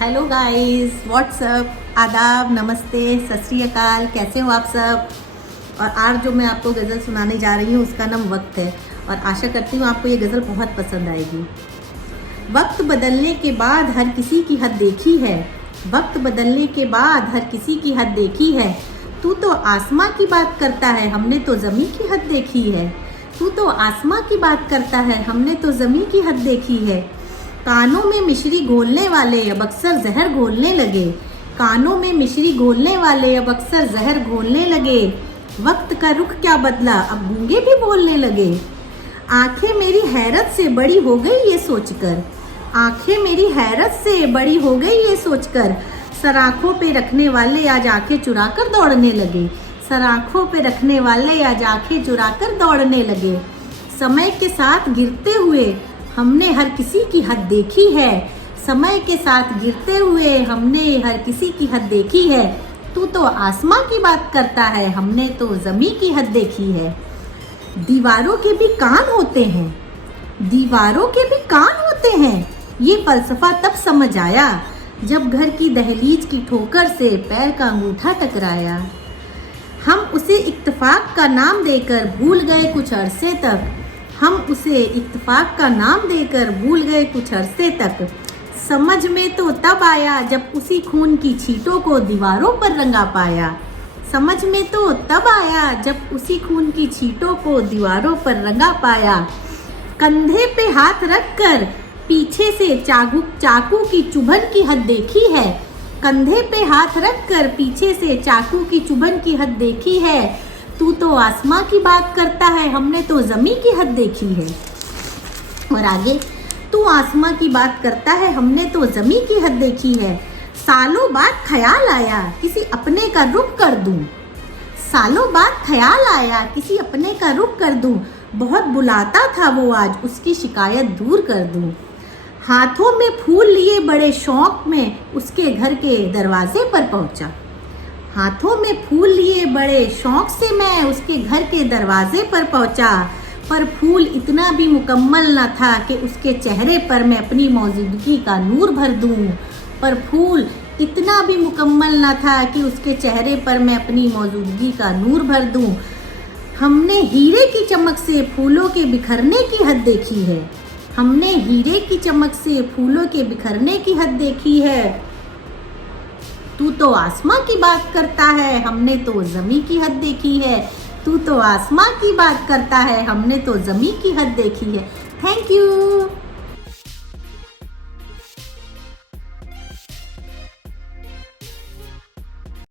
Hello guys, WhatsApp, आदाब, नमस्ते, सत श्री अकाल। कैसे हो आप सब। और आज जो मैं आपको गज़ल सुनाने जा रही हूँ उसका नाम वक्त है और आशा करती हूँ आपको ये गज़ल बहुत पसंद आएगी। वक्त बदलने के बाद हर किसी की हद देखी है, वक्त बदलने के बाद हर किसी की हद देखी है। तू तो आसमां की बात करता है, हमने तो ज़मीं की हद देखी है। तू तो आसमां की बात करता है, हमने तो ज़मीं की हद देखी है। कानों में मिश्री घोलने वाले अब अक्सर जहर घोलने लगे, कानों में मिश्री घोलने वाले अब अक्सर जहर घोलने लगे। वक्त का रुख क्या बदला, अब गूंगे भी बोलने लगे। आंखें मेरी हैरत से बड़ी हो गई ये सोचकर, आंखें मेरी हैरत से बड़ी हो गई ये सोचकर। सराखों पे रखने वाले आज आंखें चुरा कर दौड़ने लगे, सराखों पे रखने वाले आज आंखें चुरा कर दौड़ने लगे। समय के साथ गिरते हुए हमने हर किसी की हद देखी है, समय के साथ गिरते हुए हमने हर किसी की हद देखी है। तू तो आसमां की बात करता है, हमने तो ज़मीं की हद देखी है। दीवारों के भी कान होते हैं, दीवारों के भी कान होते हैं, ये फलसफा तब समझ आया जब घर की दहलीज की ठोकर से पैर का अंगूठा टकराया। हम उसे इत्तेफाक का नाम देकर भूल गए कुछ अरसे तक, हम उसे इत्तेफाक का नाम देकर भूल गए कुछ अरसे तक। समझ में तो तब आया जब उसी खून की छींटों को दीवारों पर रंगा पाया, समझ में तो तब आया जब उसी खून की छींटों को दीवारों पर रंगा पाया। कंधे पे हाथ रखकर पीछे से चाकू की चुभन की हद देखी है, कंधे पे हाथ रखकर पीछे से चाकू की चुभन की हद देखी है। तू तो आसमां की बात करता है, हमने तो ज़मीं की हद देखी है। और आगे, तू आसमां की बात करता है, हमने तो ज़मीं की हद देखी है। सालों बाद ख्याल आया किसी अपने का रुख कर दूं, सालों बाद ख्याल आया किसी अपने का रुख कर दूं। बहुत बुलाता था वो आज उसकी शिकायत दूर कर दूं। हाथों में फूल लिए बड़े शौक में उसके घर के दरवाजे पर पहुंचा, हाथों में फूल लिए बड़े शौक से मैं उसके घर के दरवाजे पर पहुंचा। पर फूल इतना भी मुकम्मल न था कि उसके चेहरे पर मैं अपनी मौजूदगी का नूर भर दूं, पर फूल इतना भी मुकम्मल न था कि उसके चेहरे पर मैं अपनी मौजूदगी का नूर भर दूं। हमने हीरे की चमक से फूलों के बिखरने की हद देखी है, हमने हीरे की चमक से फूलों के बिखरने की हद देखी है। तू तो आसमां की बात करता है, हमने तो ज़मीं की हद देखी है। तू तो आसमां की बात करता है, हमने तो ज़मीं की हद देखी है। Thank you.